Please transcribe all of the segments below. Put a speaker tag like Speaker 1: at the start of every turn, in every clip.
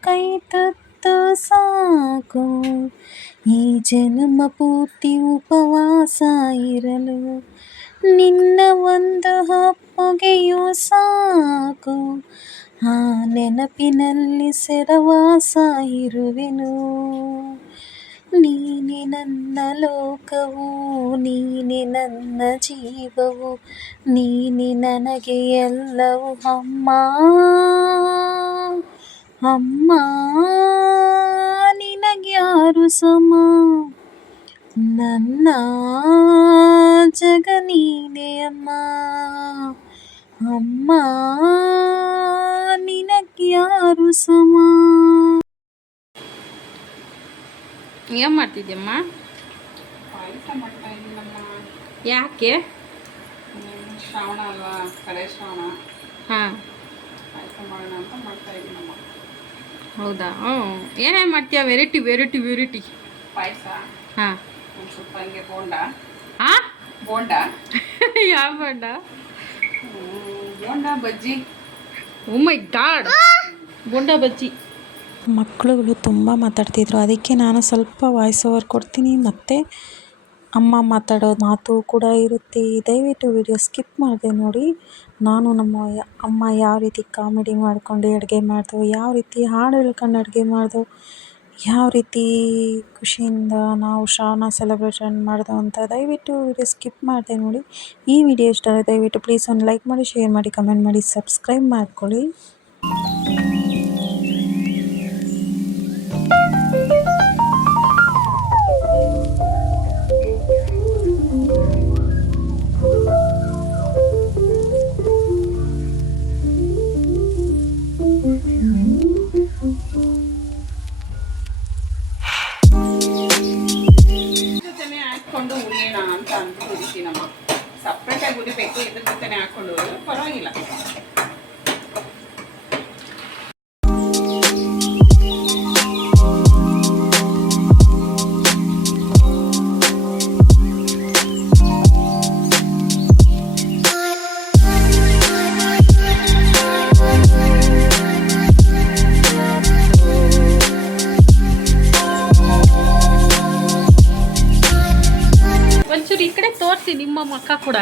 Speaker 1: ಕೈ ತುತ್ತು ಸಾಕು. ಈ ಜನ್ಮ ಪೂರ್ತಿ ಉಪವಾಸ ಇರಲು ನಿನ್ನ ಒಂದು ಅಪ್ಪುಗೆಯೂ ಸಾಕು. ಆ ನೆನಪಿನಲ್ಲಿ ಸೆರವಾಸ ಇರುವೆನು. ನೀನೆ ನನ್ನ ಲೋಕವು, ನೀನೆ ನನ್ನ ಜೀವವು, ನೀನೆ ನನಗೆ ಎಲ್ಲವೂ ಅಮ್ಮ. ಅಮ್ಮ ನಿನಗ್ಯಾರು ಸಮ? ನನ್ನ ಜಗ ನೀನೆ ಅಮ್ಮ ಅಮ್ಮ ನಿನಗ್ಯಾರು ಸಮ?
Speaker 2: ಏನು ಮಾಡ್ತಿದ್ಯಮ್ಮ? ಯಾಕೆ?
Speaker 3: ಶ್ರಾವಣ ಅಲ್ವಾ? ಕಡೆ ಶ್ರಾವಣ.
Speaker 2: ಹಾಂ.
Speaker 3: ಪಾಯಸ ಮಾಡೋಣ ಅಂತ ಮಾಡ್ತಾ ಇದ್ದೀನಮ್ಮ.
Speaker 2: ಹೌದಾ? ಹ್ಞೂ. ಏನೇನು ಮಾಡ್ತೀಯ? ವೆರೈಟಿ ವೆರೈಟಿ ವೆರೈಟಿ
Speaker 3: ಪಾಯಸ.
Speaker 2: ಹಾಂ.
Speaker 3: ಒಂದು ಸ್ವಲ್ಪ ಹಂಗೆ ಬೋಂಡ.
Speaker 2: ಹಾಂ
Speaker 3: ಬೋಂಡ?
Speaker 2: ಯಾವ
Speaker 3: ಬೋಂಡ? ಬೋಂಡ ಬಜ್ಜಿ.
Speaker 2: Oh my god bonda bajji.
Speaker 1: ಮಕ್ಕಳುಗಳು ತುಂಬ ಮಾತಾಡ್ತಿದ್ರು. ಅದಕ್ಕೆ ನಾನು ಸ್ವಲ್ಪ ವಾಯ್ಸ್ ಓವರ್ ಕೊಡ್ತೀನಿ. ಮತ್ತು ಅಮ್ಮ ಮಾತಾಡೋ ಮಾತು ಕೂಡ ಇರುತ್ತೆ. ದಯವಿಟ್ಟು ವಿಡಿಯೋ ಸ್ಕಿಪ್ ಮಾಡಿದೆ ನೋಡಿ. ನಾನು ನಮ್ಮ ಅಮ್ಮ ಯಾವ ರೀತಿ ಕಾಮಿಡಿ ಮಾಡ್ಕೊಂಡು ಅಡುಗೆ ಮಾಡ್ದೋ, ಯಾವ ರೀತಿ ಹಾಡು ಹೇಳ್ಕೊಂಡು ಅಡುಗೆ ಮಾಡ್ದೋ, ಯಾವ ರೀತಿ ಖುಷಿಯಿಂದ ನಾವು ಶ್ರಾವಣ ಸೆಲೆಬ್ರೇಷನ್ ಮಾಡ್ದೋ ಅಂತ ದಯವಿಟ್ಟು ವಿಡಿಯೋ ಸ್ಕಿಪ್ ಮಾಡಿದೆ ನೋಡಿ. ಈ ವಿಡಿಯೋ ಇಷ್ಟ ದಯವಿಟ್ಟು ಪ್ಲೀಸ್ ಒಂದು ಲೈಕ್ ಮಾಡಿ ಶೇರ್ ಮಾಡಿ ಕಮೆಂಟ್ ಮಾಡಿ ಸಬ್ಸ್ಕ್ರೈಬ್ ಮಾಡ್ಕೊಳ್ಳಿ.
Speaker 3: ಹಾಕ್ಕೊಂಡು ಅಂತ ಅಂದ್ಬಿಟ್ಟು ಉರಿತೀನಮ್ಮ ಸಪ್ರೇಟಾಗಿ ಉರಿಬೇಕು ಇದ್ರ ಜೊತೆನೆ ಹಾಕೊಂಡು ಪರವಾಗಿಲ್ಲ.
Speaker 2: ತೋರಿಸಿ ನಿಮ್ಮ ಮಕ್ಕ ಕೂಡ.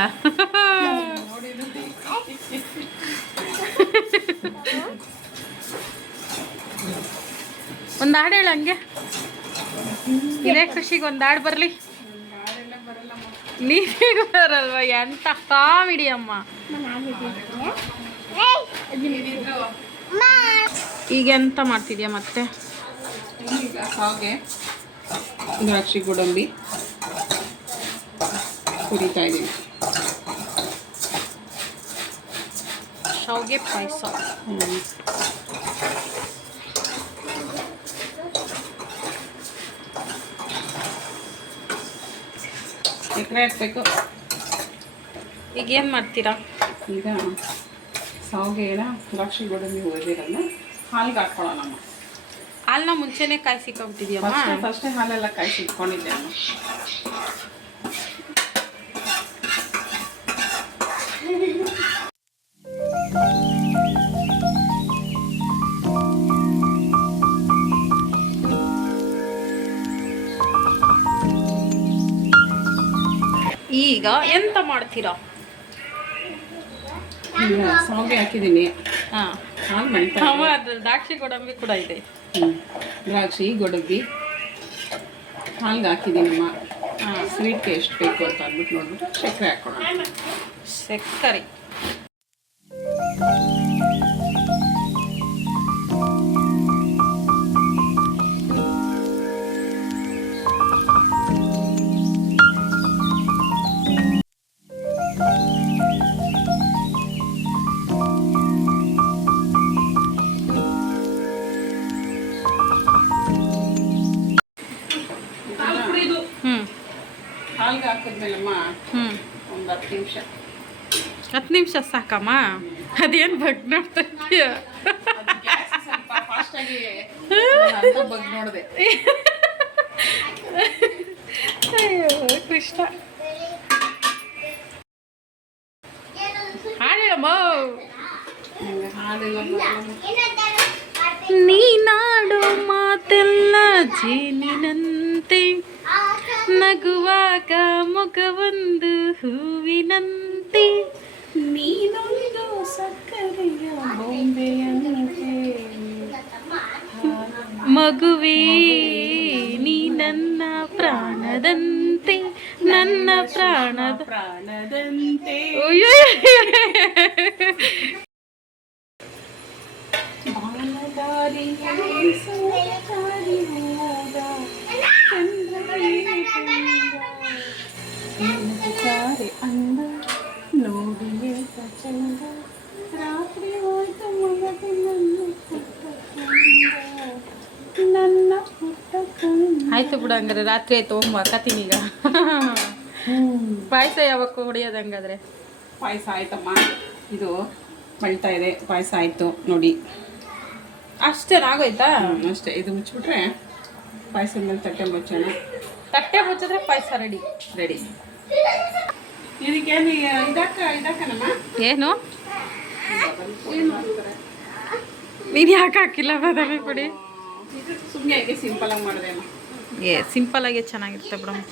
Speaker 2: ಒಂದು ಹಾಡು ಹೇಳ ಹಂಗೆ. ಇದೇ ಖುಷಿಗೆ ಒಂದು ಹಾಡು ಬರಲಿ. ನೀರಿಗೆ ಬರಲ್ವ? ಎಂತ ಕಾಮಿಡಿ ಅಮ್ಮ. ಈಗ ಎಂತ ಮಾಡ್ತಿದ್ಯಾ ಮತ್ತೆ?
Speaker 3: ದ್ರಾಕ್ಷಿ ಗೋಡಂಬಿ. ಹುರಿತಾ ಇದ್ದೀನಿ
Speaker 2: ಶಾವಿಗೆ ಪಾಯಸ.
Speaker 3: ಎಕರೆ ಹಾಕ್ಬೇಕು.
Speaker 2: ಈಗ ಏನು ಮಾಡ್ತೀರಾ?
Speaker 3: ಈಗ ಸಾವಿಗೆನ ದ್ರಾಕ್ಷಿ ಗೋಡಂಬಿ ಹುರಿದಿರೋದನ್ನ ಹಾಲಿಗೆ ಹಾಕ್ಕೊಳ್ಳೋಣಮ್ಮ
Speaker 2: ಹಾಲನ್ನ ಮುಂಚೆನೆ ಕಾಯಿಸಿಕೊಂಬಿಟ್ಟಿದ್ಯಮ್ಮ
Speaker 3: ಫಸ್ಟೇ ಫಸ್ಟೇ ಹಾಲೆಲ್ಲ ಕಾಯಿಸಿ ಇಟ್ಕೊಂಡಿದ್ದೆ ಅಮ್ಮ.
Speaker 2: ಈಗ ಎಂತ ಮಾಡ್ತೀರಾ?
Speaker 3: ಸಾವಿಗೆ ಹಾಕಿದ್ದೀನಿ.
Speaker 2: ಹಾಂ.
Speaker 3: ಹಾಲು ಮಣಿತಾ
Speaker 2: ಅಮ್ಮ ಅದ್ರ ದ್ರಾಕ್ಷಿ ಗೋಡಂಬಿ ಕೂಡ ಇದೆ.
Speaker 3: ದ್ರಾಕ್ಷಿ ಗೋಡಂಬಿ ಹಾಲ್ಗೆ ಹಾಕಿದ್ದೀನಮ್ಮ. ಸ್ವೀಟ್ಗೆ ಎಷ್ಟು ಬೇಕು ಅಂತ ಅಂದ್ಬಿಟ್ಟು ನೋಡ್ಬಿಟ್ಟು ಸಕ್ಕರೆ ಹಾಕೋಣ.
Speaker 2: ಸಕ್ಕರೆ.
Speaker 3: ನಿಮಿಷ.
Speaker 2: ಹತ್ತು ನಿಮಿಷ ಸಾಕಮ್ಮ? ಅದೇನು ಬಗ್ ನೋಡ್ತಾ ಇದೀಯ ಅಯ್ಯೋ ಕೃಷ್ಣ
Speaker 3: ಹಾಲೆಲ್ಲ
Speaker 2: ಜೀನಿನಂತೆ ಜೇನಿನಂತೆ ನಗುವಾಗ ಮೊಗವೊಂದು ಹೂವಿನಂತೆ
Speaker 3: ನೀನೊಂದು ಸಕ್ಕರೆಯ ಬೊಂಬೆಯಂತೆ
Speaker 2: ಮಗುವೇ ನೀ ನನ್ನ ಪ್ರಾಣದಂತೆ ನನ್ನ ಪ್ರಾಣದ
Speaker 3: ಪ್ರಾಣದಂತೆ ಬಾಲದಾರಿಯಲ್ಲಿ ಅಂದ ನೋಡಿಯೇ ಚಂದ ರಾತ್ರಿ ಹೋಯ್ತು ಮಗದು ನನ್ನ ಪುಟ್ಟ ನನ್ನ ಪುಟ್ಟ
Speaker 2: ಆಯ್ತು ಬಿಡು ಹಂಗಾರೆ ರಾತ್ರಿ ಆಯ್ತು ಹೋಗ್ ಮಕ್ಕತೀನಿ ಈಗ. ಪಾಯಸ ಯಾವಾಗ ಹೊಡಿಯೋದು ಹಂಗಾದ್ರೆ
Speaker 3: ಪಾಯಸ ಆಯ್ತಮ್ಮ. ಇದು ಬಳ್ತಾ ಇದೆ ಪಾಯಸ ಆಯಿತು ನೋಡಿ.
Speaker 2: ಅಷ್ಟೇ
Speaker 3: ಆಗೋಯ್ತಾ ಅಷ್ಟೇ ಇದು ಮುಚ್ಚಿಬಿಟ್ರೆ ಪಾಯಸದ ಮೇಲೆ ತಟ್ಟೆ ಮುಚ್ಚೋಣ.
Speaker 2: ತಟ್ಟೆ ಮುಚ್ಚಿದ್ರೆ ಪಾಯಸ ರೆಡಿ
Speaker 3: ರೆಡಿ
Speaker 2: ಏನು? ನೀನು ಯಾಕೆ ಹಾಕಿಲ್ಲ ಬಾದಾಮಿ ಪುಡಿ?
Speaker 3: ಸುಮ್ಮನೆ ಸಿಂಪಲ್ ಆಗಿ ಮಾಡಿದೆ
Speaker 2: ಏ ಸಿಂಪಲ್ ಆಗಿ ಚೆನ್ನಾಗಿರುತ್ತೆ ಬಿಡಮ್ಮ.